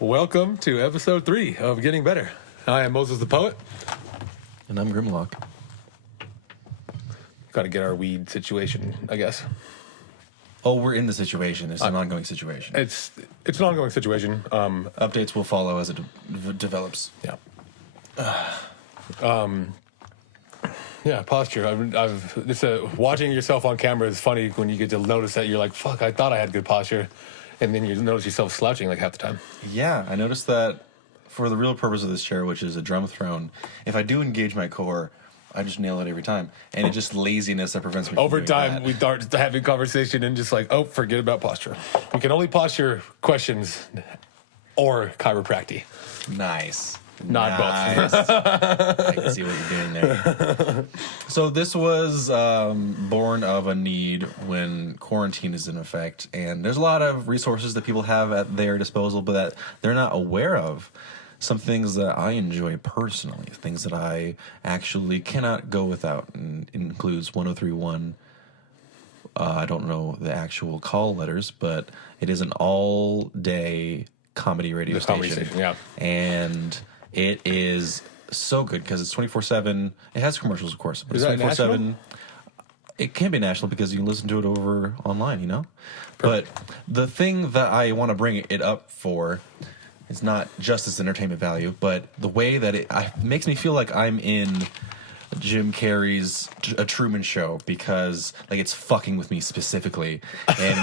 Welcome to episode 3 of Getting Better. I am Moses the Poet. And I'm GrimLock. Got to get our weed situation, I guess. Oh, we're in the situation. It's an ongoing situation. It's an ongoing situation. Updates will follow as it develops. Yeah. Yeah, posture. Watching yourself on camera is funny when you get to notice that you're like, fuck, I thought I had good posture. And then you notice yourself slouching like half the time. Yeah, I noticed that for the real purpose of this chair, which is a drum throne, if I do engage my core, I just nail it every time. And it's just laziness that prevents me from Over doing time, that. we start having conversation and just like, oh, forget about posture. We can only posture questions or chiropractic. Nice. Not both. I can see what you're doing there. So this was born of a need when quarantine is in effect, and there's a lot of resources that people have at their disposal, but that they're not aware of. Some things that I enjoy personally, things that I actually cannot go without, and it includes 1031. I don't know the actual call letters, but it is an all-day comedy radio station. Yeah. And it is so good because it's 24/7. It has commercials, of course, but Is it's that 24/7. national? It can be national because you can listen to it over online, you know? Perfect. But the thing that I want to bring it up for is not just its entertainment value, but the way that it makes me feel like I'm in Jim Carrey's A Truman Show, because like it's fucking with me specifically, and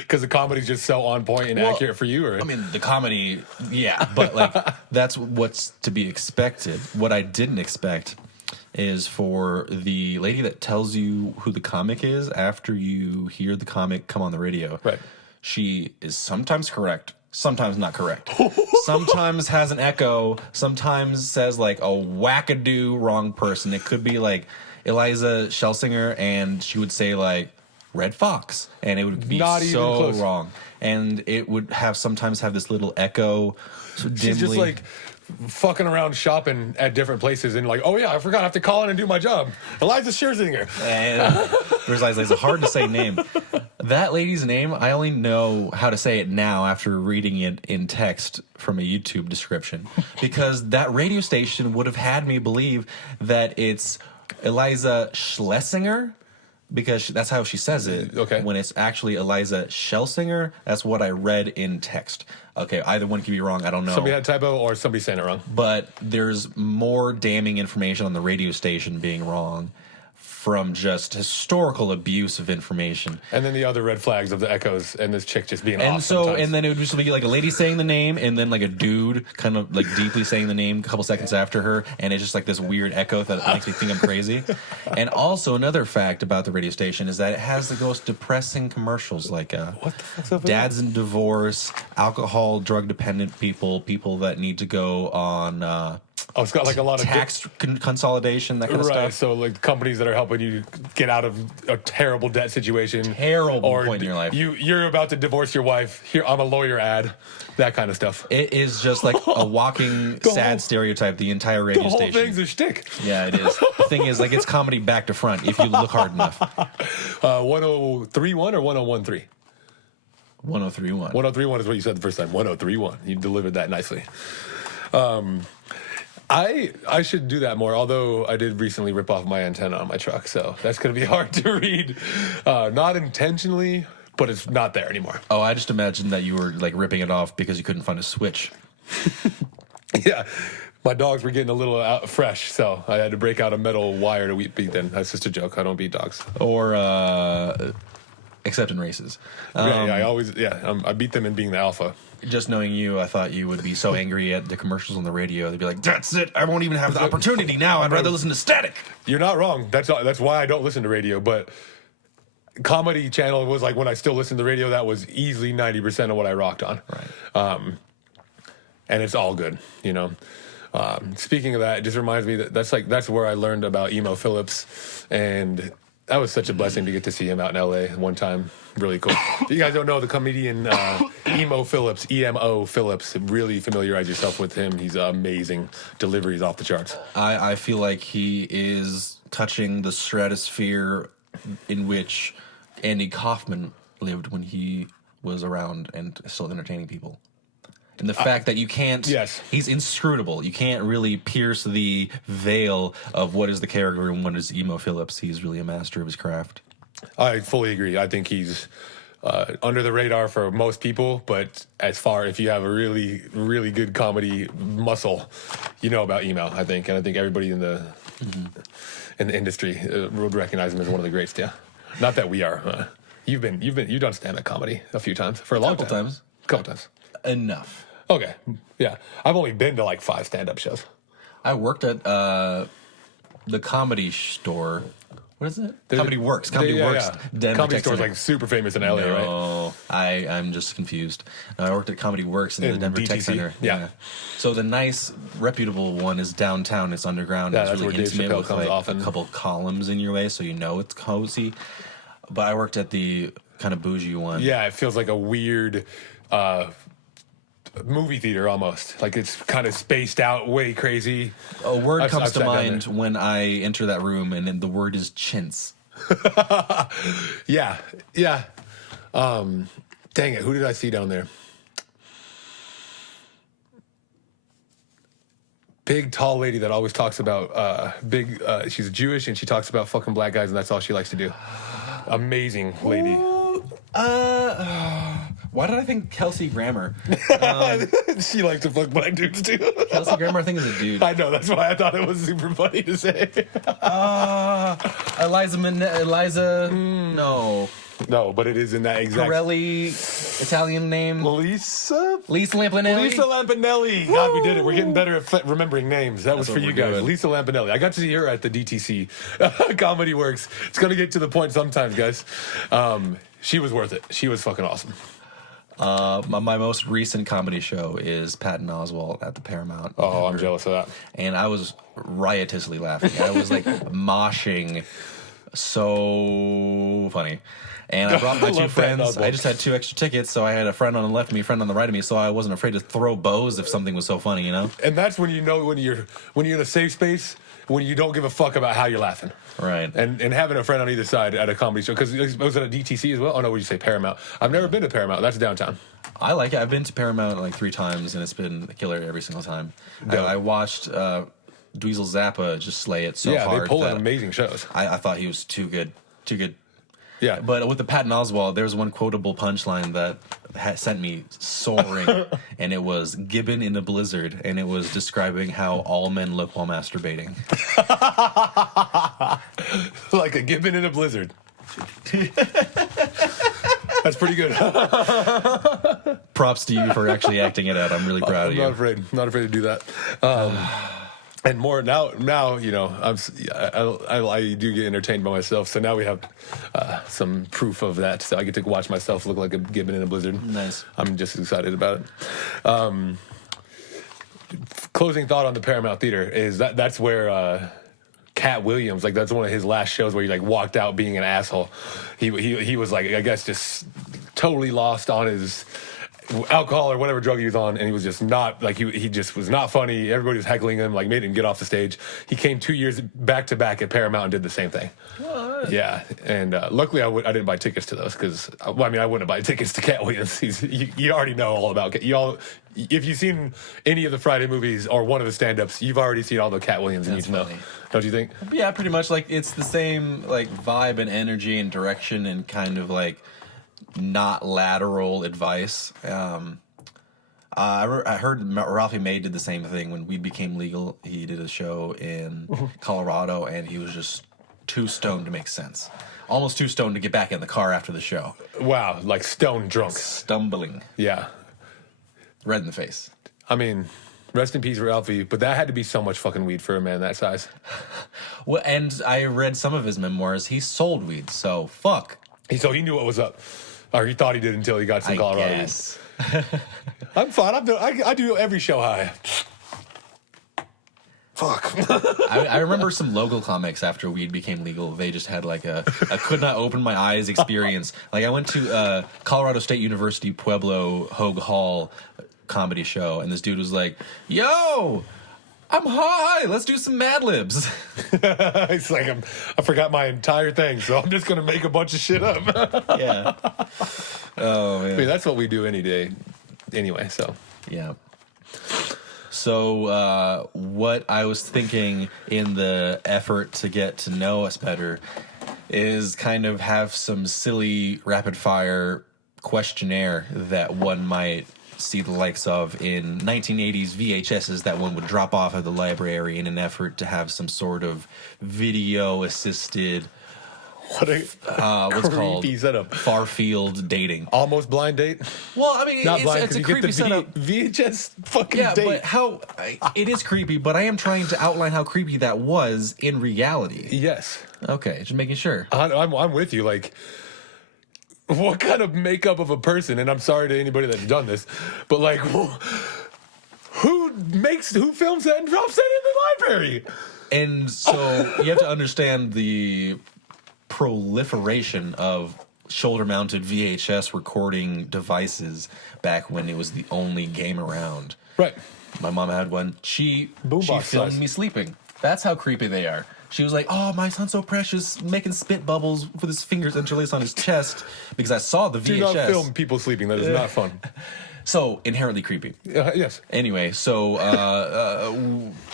Because the comedy's just so on point and accurate for you, or I mean the comedy, yeah, but like that's what's to be expected. What I didn't expect is for the lady that tells you who the comic is after you hear the comic come on the radio. Right. She is sometimes correct, sometimes not correct. Sometimes has an echo, sometimes says like a wackadoo wrong person. It could be like Eliza Schlesinger, and she would say like Red Fox, and it would be Not even so close. wrong. And it would sometimes have this little echo. So dimly. she's just like fucking around shopping at different places and like, oh yeah, I forgot I have to call in and do my job. Eliza Scherzinger. And it's a hard to say name. That lady's name, I only know how to say it now after reading it in text from a YouTube description, because that radio station would have had me believe that it's Eliza Schlesinger, because that's how she says it. Okay. When it's actually Eliza Schlesinger, that's what I read in text. Okay, either one could be wrong. I don't know. Somebody had a typo or somebody saying it wrong. But there's more damning information on the radio station being wrong from just historical abuse of information. And then the other red flags of the echoes and this chick just being And off so, sometimes. and then it would just be like a lady saying the name, and then like a dude kind of like deeply saying the name a couple seconds after her, and it's just like this weird echo that makes me think I'm crazy. And also another fact about the radio station is that it has the most depressing commercials, like What the fuck's up with dads in divorce, alcohol, drug dependent people that need to go on Oh, it's got like a lot of tax consolidation, that kind of right. stuff. So like companies that are helping you get out of a terrible debt situation, Terrible or point in your life. You're about to divorce your wife. Here, I'm a lawyer ad, that kind of stuff. It is just like a walking sad stereotype, the entire radio The whole station. thing's a shtick. Yeah, it is. The thing is, like, it's comedy back to front if you look hard enough. 1031 or 1013? 1031. 1031 is what you said the first time. 1031. You delivered that nicely. I should do that more, although I did recently rip off my antenna on my truck, so that's going to be hard to read. Not intentionally, but it's not there anymore. Oh, I just imagined that you were like ripping it off because you couldn't find a switch. Yeah. My dogs were getting a little fresh, so I had to break out a metal wire to beat them. That's just a joke. I don't beat dogs. Or except in races. I beat them in being the alpha. Just knowing you, I thought you would be so angry at the commercials on the radio. They'd be like, "That's it. I won't even have the opportunity now. I'd rather listen to static." You're not wrong. That's why I don't listen to radio. But Comedy Channel was like when I still listened to the radio. That was easily 90% of what I rocked on. Right. And it's all good, you know. Speaking of that, it just reminds me that's where I learned about Emo Phillips, and that was such a blessing to get to see him out in LA one time. Really cool. If you guys don't know the comedian Emo Phillips, EMO Phillips, really familiarize yourself with him. He's amazing. Delivery's off the charts. I feel like he is touching the stratosphere in which Andy Kaufman lived when he was around and still entertaining people. And the fact that you can't, he's inscrutable. You can't really pierce the veil of what is the character and what is Emo Phillips. He's really a master of his craft. I fully agree. I think he's under the radar for most people, but if you have a really, really good comedy muscle, you know about Emo, I think. And I think everybody in the industry would recognize him as one of the greats, yeah. Not that we are. You've done stand-up comedy a few times, for a long time. A couple times. Enough. Okay, yeah. I've only been to like 5 stand-up shows. I worked at the Comedy Store. What is it? Comedy Works. Comedy Works. Yeah. Comedy Store's like super famous in LA, right? No, I'm just confused. I worked at Comedy Works in the Denver DTC? Tech Center. Yeah. So the nice, reputable one is downtown. It's underground. Yeah, it's that's really where Dave intimate Chappelle with comes like often. a couple columns in your way, so you know it's cozy. But I worked at the kind of bougie one. Yeah, it feels like a weird movie theater almost. Like it's kind of spaced out, way crazy. A word I've comes to sat down mind there. when I enter that room, and then the word is chintz. Yeah. Dang it, who did I see down there? Big, tall lady that always talks about she's Jewish and she talks about fucking black guys and that's all she likes to do. Amazing lady. Why did I think Kelsey Grammer? She likes to fuck black dudes too. Kelsey Grammer, I think, is a dude. I know, that's why I thought it was super funny to say. Eliza, no. No, but it is in that exact... Pirelli, Italian name. Lisa Lampanelli. Lisa Lampanelli. God, we did it. We're getting better at remembering names. That was for what you we're guys. doing. Lisa Lampanelli. I got to see her at the DTC Comedy Works. It's going to get to the point sometimes, guys. She was worth it. She was fucking awesome. My most recent comedy show is Patton Oswalt at the Paramount. Oh, I'm jealous of that. And I was riotously laughing. I was like moshing. So funny. And I brought my 2 friends. I just had 2 extra tickets, so I had a friend on the left of me, a friend on the right of me, so I wasn't afraid to throw bows if something was so funny, you know? And that's when you know when you're in a safe space, when you don't give a fuck about how you're laughing. Right. And having a friend on either side at a comedy show, because it was at a DTC as well. Oh no, what did you say, Paramount? I've never been to Paramount. That's downtown. I like it. I've been to Paramount like 3 times, and it's been a killer every single time. I watched Dweezil Zappa just slay it so hard. Yeah, they pull in amazing shows. I thought he was too good. Yeah. But with the Patton Oswalt, there was one quotable punchline that sent me soaring, and it was Gibbon in a blizzard, and it was describing how all men look while masturbating. Like a gibbon in a blizzard. That's pretty good. Props to you for actually acting it out. I'm really proud of you. Not afraid to do that. And more now, you know, I do get entertained by myself. So now we have some proof of that. So I get to watch myself look like a gibbon in a blizzard. Nice. I'm just excited about it. Closing thought on the Paramount Theater is that's where Cat Williams, like that's one of his last shows where he like walked out being an asshole. He was like, I guess, just totally lost on his alcohol or whatever drug he was on, and he was just not like he just was not funny. Everybody was heckling him, like made him get off the stage. He came 2 years back to back at Paramount and did the same thing. What? Yeah, and luckily I didn't buy tickets to those because I wouldn't buy tickets to Cat Williams. You already know all about if you've seen any of the Friday movies or one of the stand-ups, you've already seen all the Cat Williams and That's you know, funny. don't you think? Yeah, pretty much. Like it's the same like vibe and energy and direction and kind of like not lateral advice. I heard Ralphie May did the same thing when weed became legal. He did a show in Colorado, and he was just too stoned to make sense. Almost too stoned to get back in the car after the show. Wow, like stone drunk. Stumbling. Yeah. Red in the face. I mean, rest in peace, Ralphie, but that had to be so much fucking weed for a man that size. Well, and I read some of his memoirs. He sold weed, so fuck. So he knew what was up. Or he thought he did until he got some Colorado weed. Guess. I'm fine. I do every show high. Fuck. I remember some local comics after weed became legal. They just had like a could not open my eyes experience. Like I went to Colorado State University Pueblo Hogue Hall comedy show, and this dude was like, "Yo, I'm high. Let's do some Mad Libs." It's like I forgot my entire thing, so I'm just gonna make a bunch of shit up. Yeah. Oh man. I mean, that's what we do any day, anyway. So Yeah. So what I was thinking in the effort to get to know us better is kind of have some silly rapid fire questionnaire that one might see the likes of in 1980s VHSs that one would drop off at the library in an effort to have some sort of video assisted what a what's called creepy setup. far field dating. Almost blind date. Well, I mean, Not blind it's a because you get creepy the setup. VHS fucking Yeah, date. but it is creepy, but I am trying to outline how creepy that was in reality. Yes, Okay, just making sure. I'm with you. Like, what kind of makeup of a person? And I'm sorry to anybody that's done this, but like, who films that and drops that in the library? And so you have to understand the proliferation of shoulder-mounted VHS recording devices back when it was the only game around. Right. My mom had one. She Boombox filmed size. me sleeping. That's how creepy they are. She was like, "Oh, my son's so precious, making spit bubbles with his fingers interlaced on his chest," because I saw the Do VHS. not film people sleeping. That is not fun. So inherently creepy. Yes. Anyway, so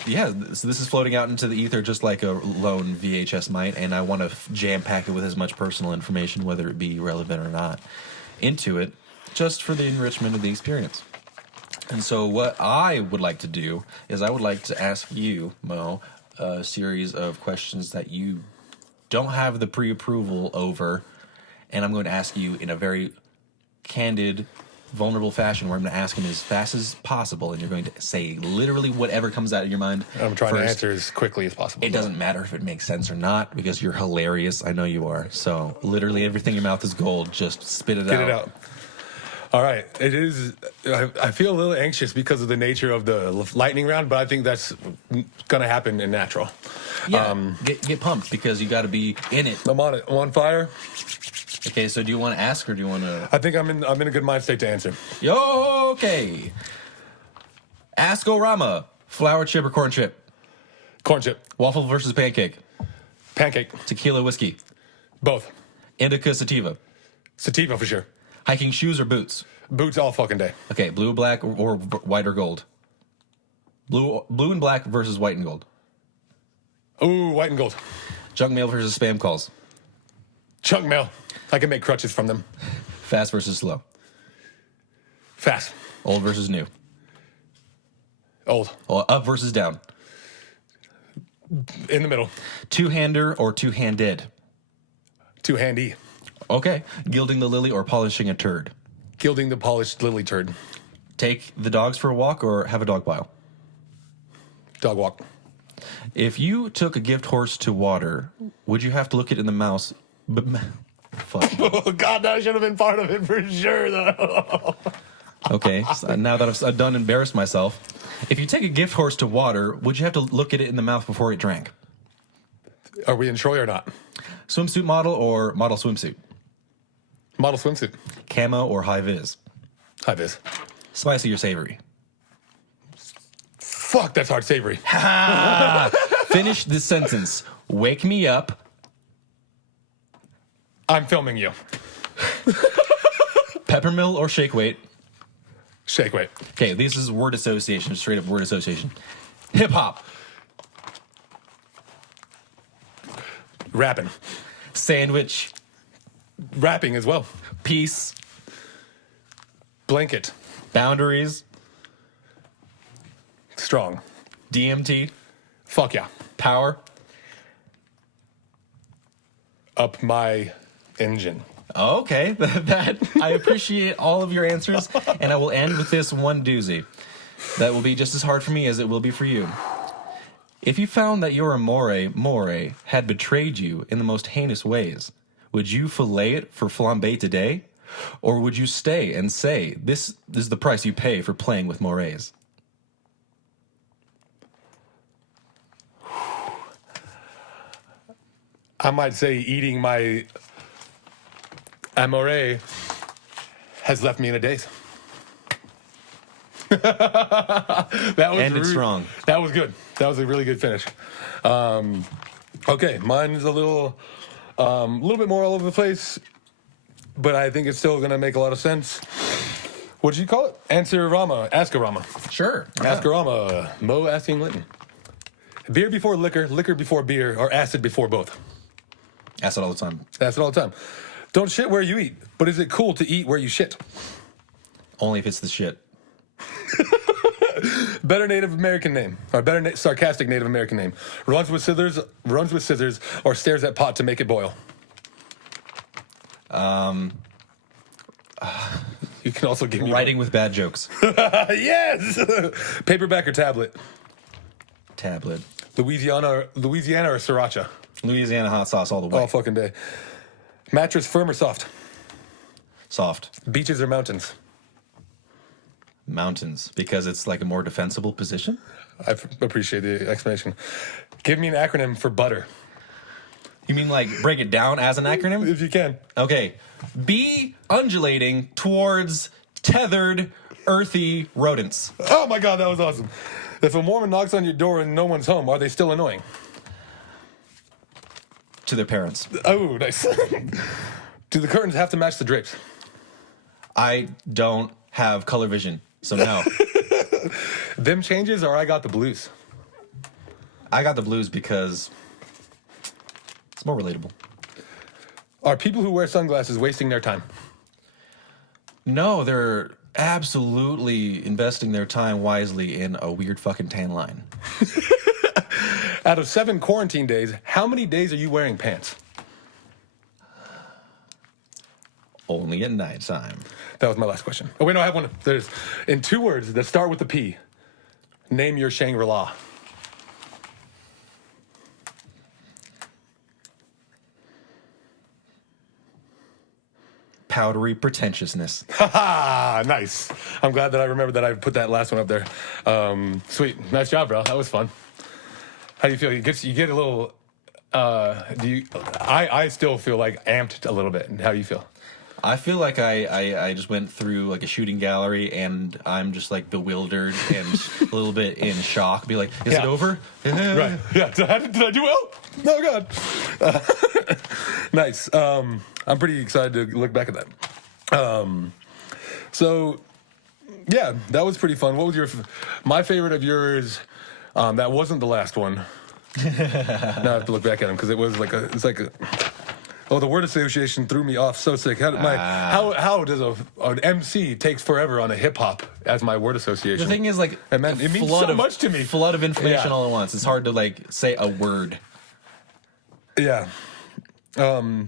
yeah, so this is floating out into the ether just like a lone VHS might, and I want to jam pack it with as much personal information, whether it be relevant or not, into it, just for the enrichment of the experience. And so what I would like to do is I would like to ask you, Mo, a series of questions that you don't have the pre-approval over, and I'm going to ask you in a very candid, vulnerable fashion where I'm going to ask him as fast as possible, and you're going to say literally whatever comes out of your mind. I'm trying first. to answer as quickly as possible. It doesn't matter if it makes sense or not because you're hilarious. I know you are. So literally everything in your mouth is gold. Just spit it out. Get it out. All right. It is. I feel a little anxious because of the nature of the lightning round, but I think that's going to happen in natural. Yeah, get pumped because you got to be in it. I'm on it. I'm on fire. Okay, so do you want to ask or do you want to? I think I'm in a good mind state to answer. Yo, okay. Ask-O-Rama, flour chip or corn chip? Corn chip. Waffle versus pancake? Pancake. Tequila whiskey? Both. Indica sativa? Sativa for sure. Hiking shoes or boots? Boots all fucking day. Okay, blue, black, or white or gold? Blue and black versus white and gold. Ooh, white and gold. Junk mail versus spam calls. Chunk mail. I can make crutches from them. Fast versus slow. Fast. Old versus new. Old. Up versus down. In the middle. Two-hander or two-handed. Two handy. Okay. Gilding the lily or polishing a turd. Gilding the polished lily turd. Take the dogs for a walk or have a dog pile. Dog walk. If you took a gift horse to water, would you have to look it in the mouth? Fuck. Oh, God, that should have been part of it for sure, though. Okay, so now that I've done embarrassed myself, if you take a gift horse to water, would you have to look at it in the mouth before it drank? Are we in Troy or not? Swimsuit model or model swimsuit? Model swimsuit. Camo or high vis? High vis. Spicy or savory? Fuck, that's hard savory. Finish this sentence. Wake me up. I'm filming you. Peppermill or shake weight? Shake weight. Okay, this is word association, straight up word association. Hip hop. Rapping. Sandwich. Rapping as well. Peace. Blanket. Boundaries. Strong. DMT. Fuck yeah. Power. Up my engine. Okay, that I appreciate all of your answers, and I will end with this one doozy. That will be just as hard for me as it will be for you. If you found that your amore had betrayed you in the most heinous ways, would you fillet it for flambe today? Or would you stay and say, this is the price you pay for playing with mores? I might say eating my amore has left me in a daze. That was Ended strong. That was good. That was a really good finish. Okay, mine is a little bit more all over the place, but I think it's still going to make a lot of sense. What did you call it? Answer-rama. Ask-a-rama. Sure. Ask-a-rama. Mo asking Linton. Beer before liquor, liquor before beer, or acid before both? Ask it all the time. Ask it all the time. Don't shit where you eat, but is it cool to eat where you shit? Only if it's the shit. Better Native American name, or better sarcastic Native American name. Runs with scissors, or stares at pot to make it boil. You can also give me Writing with bad jokes. yes. Paperback or tablet. Tablet. Louisiana or sriracha. Louisiana hot sauce all the way. All fucking day. Mattress firm or soft. Soft. Beaches or mountains. Mountains, because it's like a more defensible position. I appreciate the explanation. Give me an acronym for butter. You mean like break it down as an acronym? If you can. Okay. Be undulating towards tethered, earthy rodents. Oh my God, that was awesome. If a Mormon knocks on your door and no one's home, are they still annoying? To their parents. Oh, nice. Do the curtains have to match the drapes? I don't have color vision, so no. Them changes or I got the blues? I got the blues because it's more relatable. Are people who wear sunglasses wasting their time? No, they're absolutely investing their time wisely in a weird fucking tan line. Out of 7 quarantine days, how many days are you wearing pants? Only at nighttime. That was my last question. Oh, wait, no, I have one. There's, in 2 words that start with the P, name your Shangri-La. Powdery pretentiousness. Haha, nice. I'm glad that I remembered that I put that last one up there. Sweet. Nice job, bro. That was fun. How do you feel? You get a little, I still feel like amped a little bit. How do you feel? I feel like I just went through like a shooting gallery and I'm just like bewildered and a little bit in shock. Be like, is it over? Right. Yeah. Did I do well? No, God. Nice. I'm pretty excited to look back at that. So, yeah, that was pretty fun. What was my favorite of yours? That wasn't the last one. Now I have to look back at them because it was like oh, the word association threw me off so sick. How does an MC takes forever on a hip hop as my word association? The thing is, like, it means so much to me. Flood of information all at once. It's hard to like say a word. Yeah. The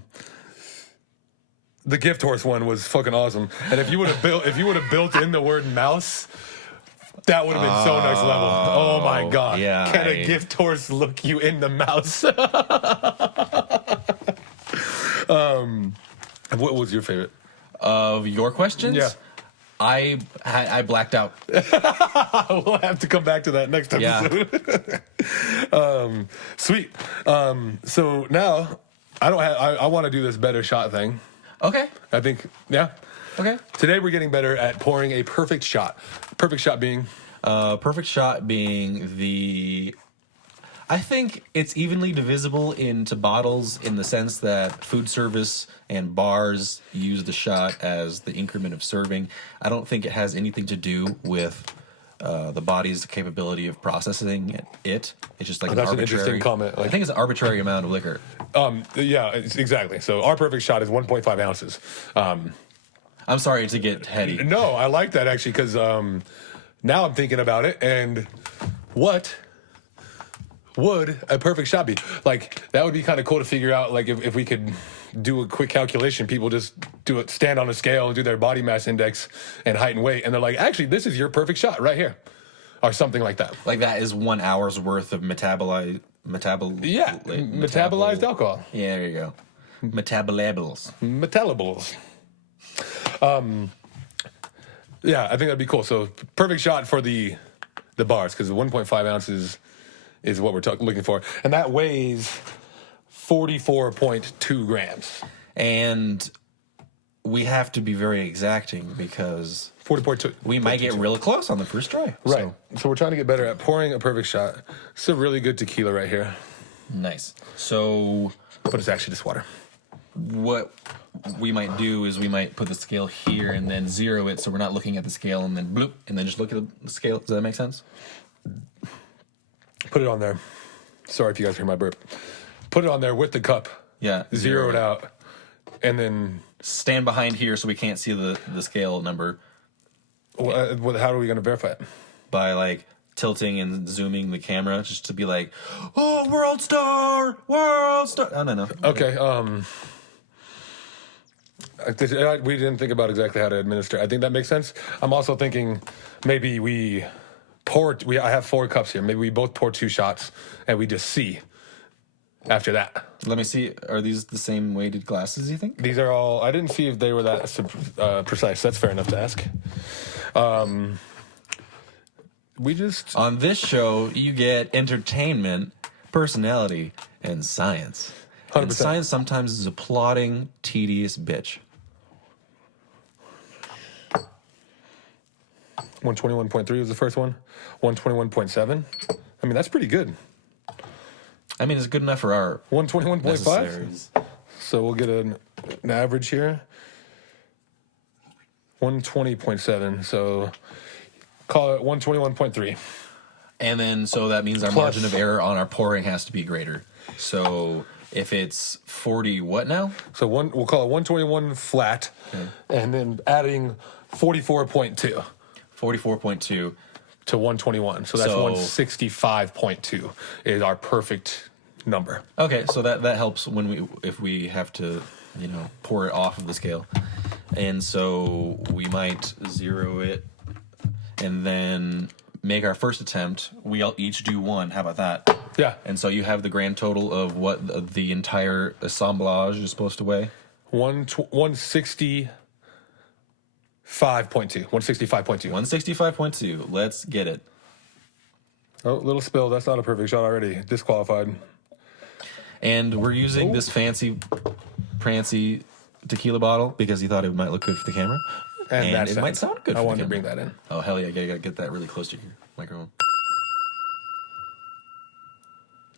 gift horse one was fucking awesome. And if you would have built in the word mouse, that would have been so next level. Oh my God. Yeah. Can a gift horse look you in the mouse? What was your favorite? Of your questions? Yeah. I blacked out. We'll have to come back to that next episode. Yeah. Sweet. So now I want to do this better shot thing. Okay. I think, yeah. Okay. Today we're getting better at pouring a perfect shot. Perfect shot being? Perfect shot being I think it's evenly divisible into bottles in the sense that food service and bars use the shot as the increment of serving. I don't think it has anything to do with the body's capability of processing it. It's just like That's an an interesting comment. I think it's an arbitrary amount of liquor. Yeah, exactly. So our perfect shot is 1.5 ounces. I'm sorry to get heady. No, I like that actually because now I'm thinking about it, and what would a perfect shot be? Like, that would be kind of cool to figure out, like, if we could do a quick calculation, people just stand on a scale and do their body mass index and height and weight, and they're like, actually, this is your perfect shot right here, or something like that. Like, that is 1 hour's worth of metabolized alcohol. Yeah, there you go. Metabolables. Yeah, I think that'd be cool. So perfect shot for the bars, because the 1.5 ounces is what we're looking for, and that weighs 44.2 grams. And we have to be very exacting because 40.2. we might get real close on the first try. Right. So we're trying to get better at pouring a perfect shot. It's a really good tequila right here, Nice. So but it's actually just water. what we might do is we might put the scale here and then zero it, so we're not looking at the scale and then bloop, and then just look at the scale. Does that make sense? Put it on there. Sorry if you guys hear my burp. Put it on there with the cup. Yeah. Zero it out. And then Stand behind here so we can't see the scale number how are we going to verify it? by like tilting and zooming the camera just to be like, oh, world star. Oh, no. Okay. We didn't think about exactly how to administer. I think that makes sense. I'm also thinking maybe we pour. I have 4 cups here. Maybe we both pour 2 shots and we just see after that. Let me see. Are these the same weighted glasses, you think? These are all. I didn't see if they were that precise. That's fair enough to ask. We just On this show, you get entertainment, personality, and science. And 100%. science sometimes is a plodding, tedious bitch. 121.3 was the first one. 121.7. I mean, that's pretty good. I mean, it's good enough for our 121.5. necessaries. So we'll get an average here. 120.7. So call it 121.3. And then, so that means our Plus- margin of error on our pouring has to be greater. So if it's 40, what now? So we'll call it 121 flat, and then adding 44.2 44.2. to 121. So that's So- 165.2 is our perfect number. Okay, so that helps if we have to, pour it off of the scale. And so we might zero it and then make our first attempt. We'll each do 1. How about that? Yeah. And so you have the grand total of what the entire assemblage is supposed to weigh? 165.2. 165.2. 165.2. Let's get it. Oh, little spill. That's not a perfect shot already. Disqualified. And we're using this fancy, prancy tequila bottle because he thought it might look good for the camera. And that it might sound good I for wanted the to bring camera. that in. Oh, hell yeah. You gotta get that really close to your microphone.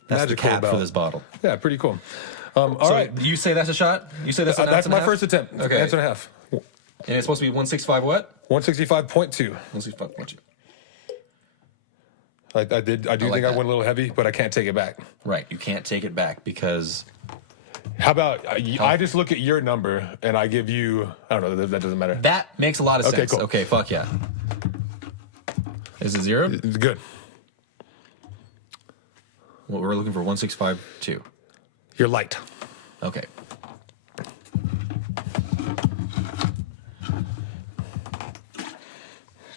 That's Magical the cap belt. for this bottle. Yeah, pretty cool. All So right. you say that's a shot? You say that's an ounce That's and a my half? first attempt. Okay. Ounce and a half. And it's supposed to be 165 what? 165.2. 165.2. I do like think I that. went a little heavy, but I can't take it back. Right. You can't take it back because How about I just look at your number and I give you, I don't know, that doesn't matter. that makes a lot of Okay, sense. cool. Okay, fuck yeah. Is it 0? It's good. Well, we're looking for 165.2. You're light. Okay.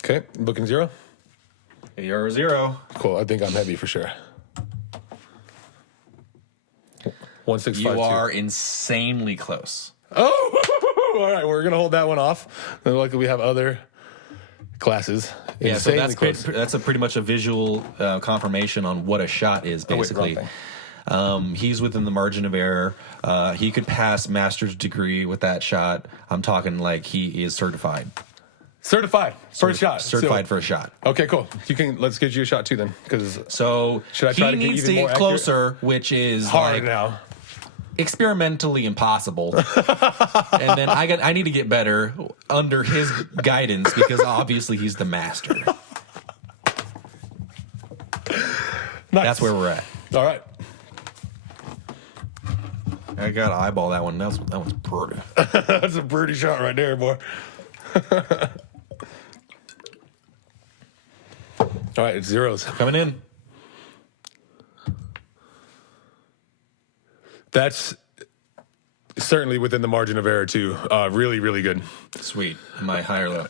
Okay, looking 0. You're 0. Cool. I think I'm heavy for sure. 165.2. You are insanely close. Oh, all right. We're gonna hold that one off. And luckily, we have other classes. Yeah, so Insanely close. that's a pretty much a visual confirmation on what a shot is, wait, the wrong basically. He's within the margin of error. He could pass master's degree with that shot. I'm talking like he is certified. Certified. First shot. Certified for a shot. Okay, cool. Let's get you a shot too then. Because So should I try to he get needs even to more get closer, which is hard like now. experimentally impossible. And then I need to get better under his guidance because obviously he's the master. Nice. That's where we're at. All right. I got to eyeball that one. That one's pretty. That's a pretty shot right there, boy. All right, it's zeros. Coming in. That's certainly within the margin of error too. Really, really good. Sweet. Am I high or low?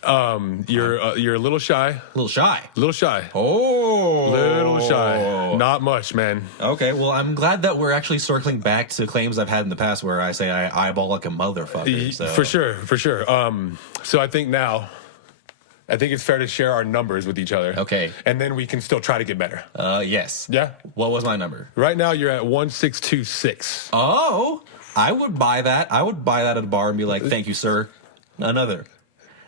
You're a little shy. A little shy. Little shy. Oh. Little shy. Not much, man. Okay, well, I'm glad that we're actually circling back to claims I've had in the past where I say I eyeball like a motherfucker. So. For sure. So I think it's fair to share our numbers with each other. Okay. And then we can still try to get better. Yes. Yeah? What was my number? Right now you're at 1626. Oh, I would buy that. I would buy that at a bar and be like, thank you, sir. Another.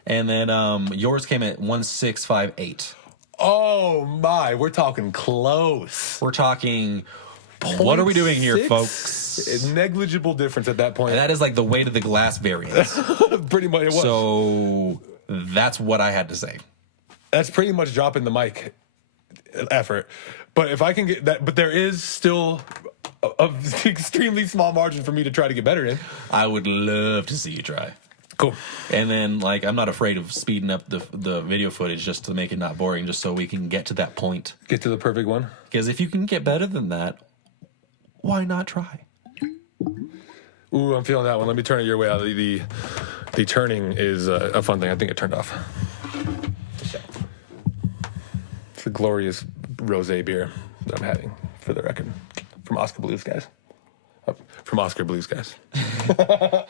And then yours came at 1658. Oh my, we're talking close. We're talking, what are we doing here, 0.6? folks? Negligible difference at that point. And that is like the weight of the glass variance. Pretty much it was. So that's what I had to say. That's pretty much dropping the mic effort. But if I can get that, but there is still an extremely small margin for me to try to get better in. I would love to see you try. Cool. And then, like, I'm not afraid of speeding up the video footage just to make it not boring, just so we can get to that point. Get to the perfect one. Because if you can get better than that, why not try? Ooh, I'm feeling that one. Let me turn it your way. The turning is a fun thing. I think it turned off. It's a glorious rosé beer that I'm having, for the record, from Oscar Blues guys. From Oscar Blues guys. Okay,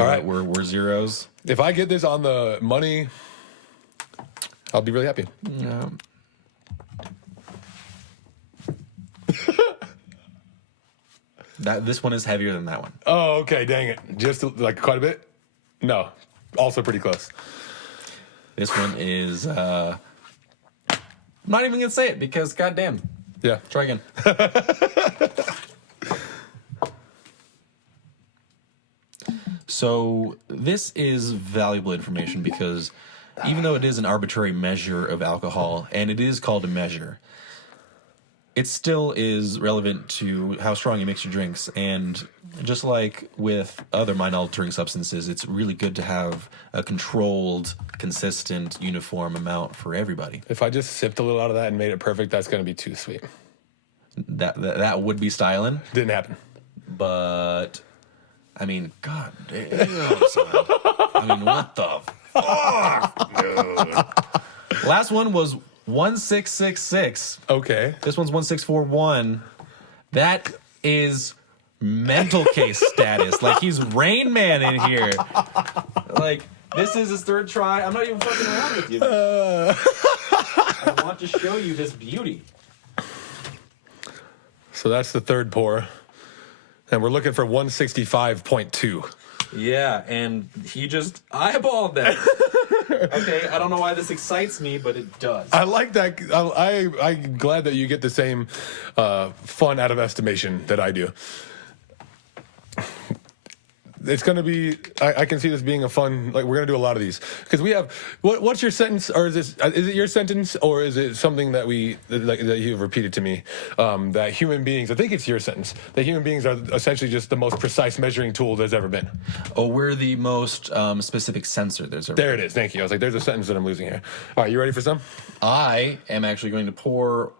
All right. we're zeros. If I get this on the money, I'll be really happy. Yeah. This one is heavier than that one. Oh, okay. Dang it. Just like quite a bit? No. Also pretty close. This one is. I'm not even gonna say it because goddamn. Yeah. Try again. So this is valuable information because even though it is an arbitrary measure of alcohol, and it is called a measure, it still is relevant to how strong you mix your drinks. And just like with other mind-altering substances, it's really good to have a controlled, consistent, uniform amount for everybody. If I just sipped a little out of that and made it perfect, that's going to be too sweet. That would be styling, Didn't happen. but I mean, god damn, son. I mean, what the fuck, dude? Last one was 1666. Okay. This one's 1641. That is mental case status. Like, he's Rain Man in here. Like, this is his third try. I'm not even fucking around with you. I want to show you this beauty. So that's the third pour. And we're looking for 165.2. Yeah, and he just eyeballed that. Okay, I don't know why this excites me, but it does. I like that. I'm glad that you get the same fun out of estimation that I do. It's going to be, I can see this being a fun, like, we're going to do a lot of these. Because we have, what's your sentence, or is it your sentence, or is it something that that you've repeated to me, that human beings, I think it's your sentence, that human beings are essentially just the most precise measuring tool there's ever been. Oh, we're the most specific sensor there's ever There it is, thank you. I was like, there's a sentence that I'm losing here. All right, you ready for some? I am actually going to pour,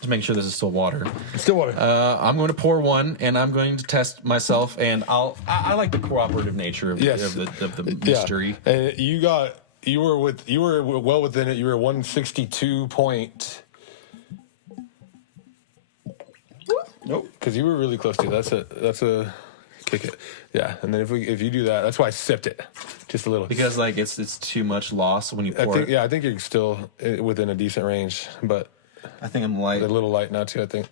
just making sure this is still water. Still water. I'm going to pour one, and I'm going to test myself, and I like the cooperative nature of, Yes. of the mystery. Yeah. And you were well within it. You were 162 point. Nope, because you were really close to it. That's a kick it. Yeah, and then if you do that, that's why I sipped it just a little. Because it's too much loss when you pour it. I think you're still within a decent range, but I think I'm light. A little light now too, I think.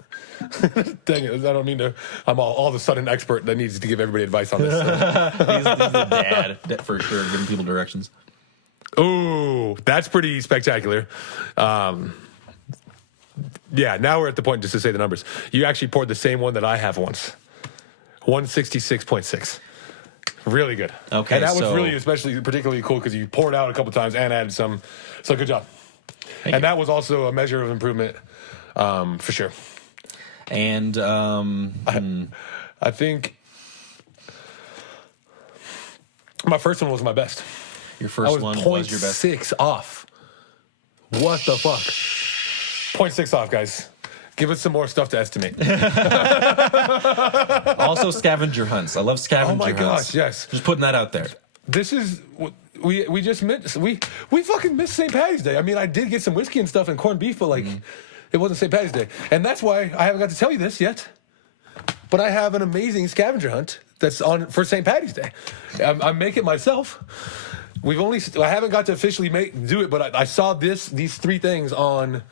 Dang it! I don't mean to. I'm all of a sudden expert that needs to give everybody advice on this. He's a dad for sure, giving people directions. Ooh, that's pretty spectacular. Yeah, now we're at the point just to say the numbers. You actually poured the same one that I have once. 166.6. Really good. Okay, and that was really particularly cool because you poured out a couple times and added some. So good job. Thank you. That was also a measure of improvement, for sure. And I think my first one was my best. Your first one was your best. 0.6 off. What the fuck? 0.6 off, guys. Give us some more stuff to estimate. Also, scavenger hunts. I love scavenger hunts. Oh my gosh, yes. Just putting that out there. This is we just missed. We fucking missed St. Patty's Day. I mean, I did get some whiskey and stuff and corned beef, but like, it wasn't St. Patty's Day, and that's why I haven't got to tell you this yet. But I have an amazing scavenger hunt that's on for St. Patty's Day. I'm making myself. I haven't got to officially do it, but I saw these three things on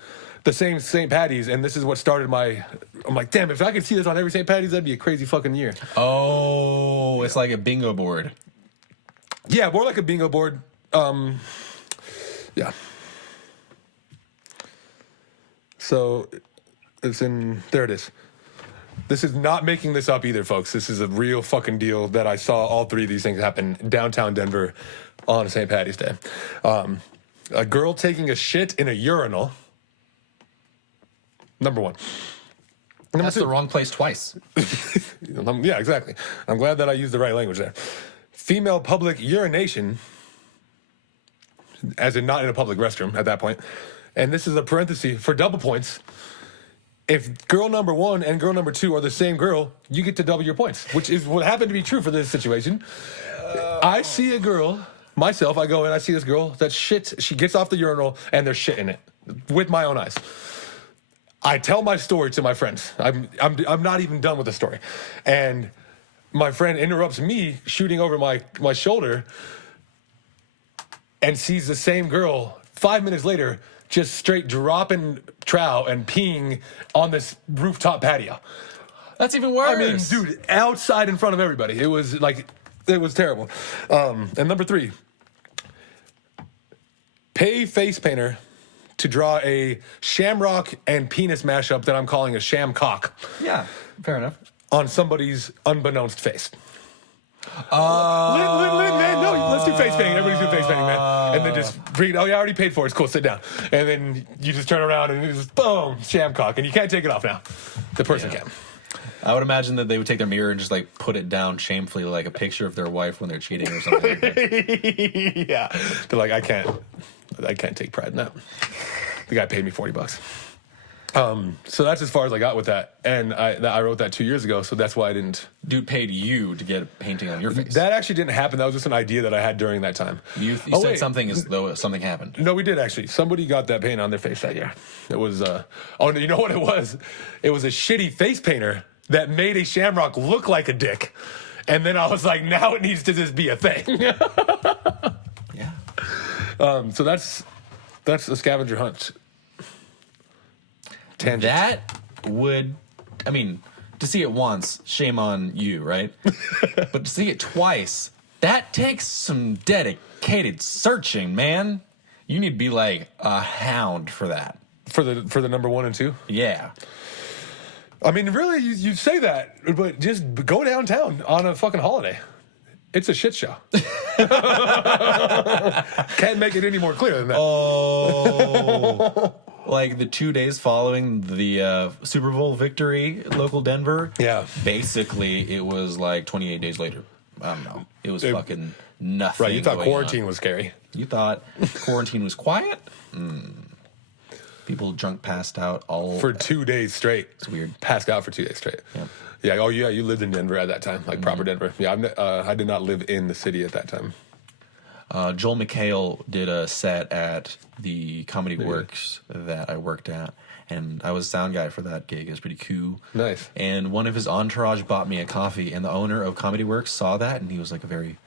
the same St. Patty's, and this is what started I'm like, damn, if I could see this on every St. Patty's, that'd be a crazy fucking year. Oh, it's like a bingo board. Yeah, more like a bingo board. Yeah. So there it is. This is not making this up either, folks. This is a real fucking deal that I saw all three of these things happen downtown Denver on St. Patty's Day. A girl taking a shit in a urinal. Number one. That's the wrong place twice. Yeah, exactly. I'm glad that I used the right language there. Female public urination, as in not in a public restroom at that point. And this is a parenthesis for double points. If girl number one and girl number two are the same girl, you get to double your points, which is what happened to be true for this situation. I see a girl, myself, I go in, I see this girl that shits, she gets off the urinal and there's shit in it with my own eyes. I tell my story to my friends. I'm not even done with the story. And my friend interrupts me shooting over my shoulder and sees the same girl 5 minutes later just straight dropping trow and peeing on this rooftop patio. That's even worse. I mean, dude, outside in front of everybody. It was terrible. And number three, pay face painter to draw a shamrock and penis mashup that I'm calling a sham cock. Yeah, fair enough. On somebody's unbeknownst face. Man, no, let's do face painting. Everybody's doing face painting, man. And then just bring it. Oh, yeah, I already paid for it. It's cool. Sit down. And then you just turn around and it's just boom, sham cock. And you can't take it off now. The person can. I would imagine that they would take their mirror and just like put it down shamefully, like a picture of their wife when they're cheating or something. Yeah. They're like, I can't take pride in that. The guy paid me $40. So that's as far as I got with that. And I wrote that 2 years ago, so that's why I didn't. Dude paid you to get a painting on your face. That actually didn't happen. That was just an idea that I had during that time. You said something as though something happened. No, we did actually. Somebody got that paint on their face that year. It was, you know what it was? It was a shitty face painter that made a shamrock look like a dick. And then I was like, now it needs to just be a thing. Yeah. So that's a scavenger hunt. Tangent. That would, I mean, to see it once, shame on you, right? But to see it twice, that takes some dedicated searching, man. You need to be like a hound for that. For the number one and two? Yeah. I mean, really, you say that, but just go downtown on a fucking holiday. It's a shit show. Can't make it any more clear than that. Oh. Like the 2 days following the Super Bowl victory, local Denver. Yeah. Basically, it was like 28 days later. I don't know. It was fucking nothing. Right, you thought quarantine was scary. You thought quarantine was quiet? People drunk, passed out all... For 2 days straight. It's weird. Passed out for 2 days straight. Yeah. Yeah, oh yeah, you lived in Denver at that time, like proper Denver. Yeah, I did not live in the city at that time. Joel McHale did a set at the Comedy Works that I worked at, and I was sound guy for that gig. It was pretty cool. Nice. And one of his entourage bought me a coffee, and the owner of Comedy Works saw that, and he was like a very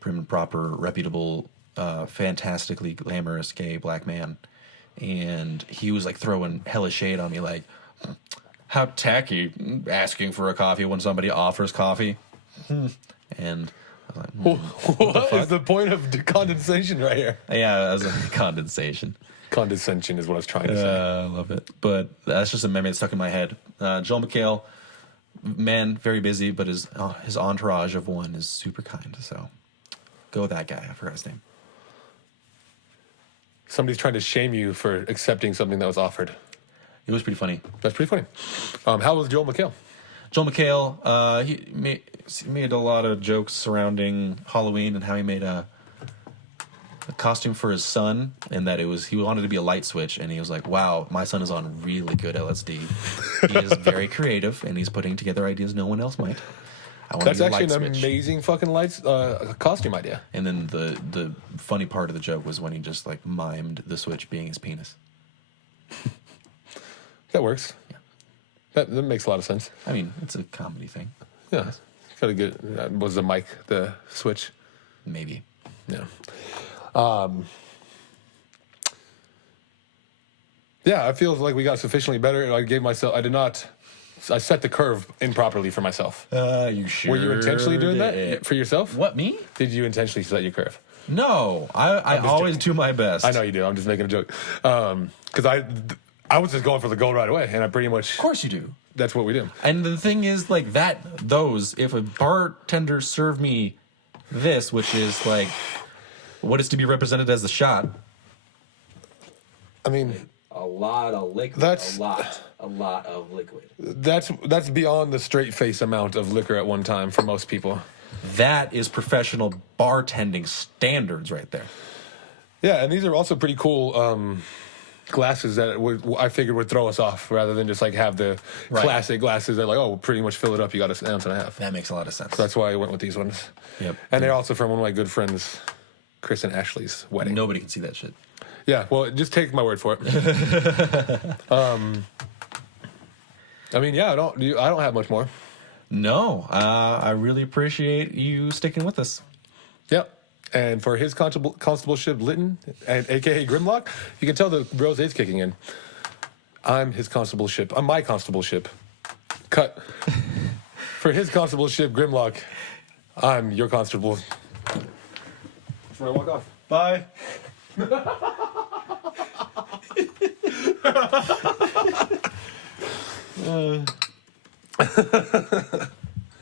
prim and proper, reputable, fantastically glamorous gay black man. and he was like throwing hella shade on me, like, how tacky, asking for a coffee when somebody offers coffee. And I was like, What is the point of condensation right here? yeah, that was like condensation. Condescension is what I was trying to say. I love it. But that's just a memory that stuck in my head. Joel McHale, man, very busy, but his entourage of one is super kind. So go with that guy. I forgot his name. Somebody's trying to shame you for accepting something that was offered. It was pretty funny. That's pretty funny. How was Joel McHale? Joel McHale, he made a lot of jokes surrounding Halloween and how he made a costume for his son, and that he wanted to be a light switch, and he was like, wow, my son is on really good LSD. He is very creative, and he's putting together ideas no one else might. That's actually an amazing fucking costume idea. And then the funny part of the joke was when he just like mimed the switch being his penis. That works. Yeah. That makes a lot of sense. I mean, it's a comedy thing. Yeah. Gotta get, was the mic the switch? Maybe. Yeah. Yeah, I feel like we got sufficiently better. I set the curve improperly for myself. You sure? Were you intentionally doing that for yourself? What, me? Did you intentionally set your curve? No, I always do my best. I know you do. I'm just making a joke. Because I was just going for the goal right away, and I pretty much... Of course you do. That's what we do. And the thing is, like, if a bartender served me this, which is, like, what is to be represented as the shot... I mean... A lot of liquid. That's... A lot of liquid. That's beyond the straight face amount of liquor at one time for most people. That is professional bartending standards right there. Yeah, and these are also pretty cool glasses that I figured would throw us off rather than just like have the classic glasses that like, oh, pretty much fill it up. You got an ounce and a half. That makes a lot of sense. So that's why I went with these ones. Yep. And they're also from one of my good friends, Chris and Ashley's wedding. Nobody can see that shit. Yeah, well, just take my word for it. I mean, yeah, I don't have much more. No, I really appreciate you sticking with us. Yep. And for his constableship Litton, and aka GrimLock, you can tell the rosé's kicking in. I'm his constableship. I'm my constableship. Cut. For his constableship GrimLock, I'm your constable. Before I walk off. Bye.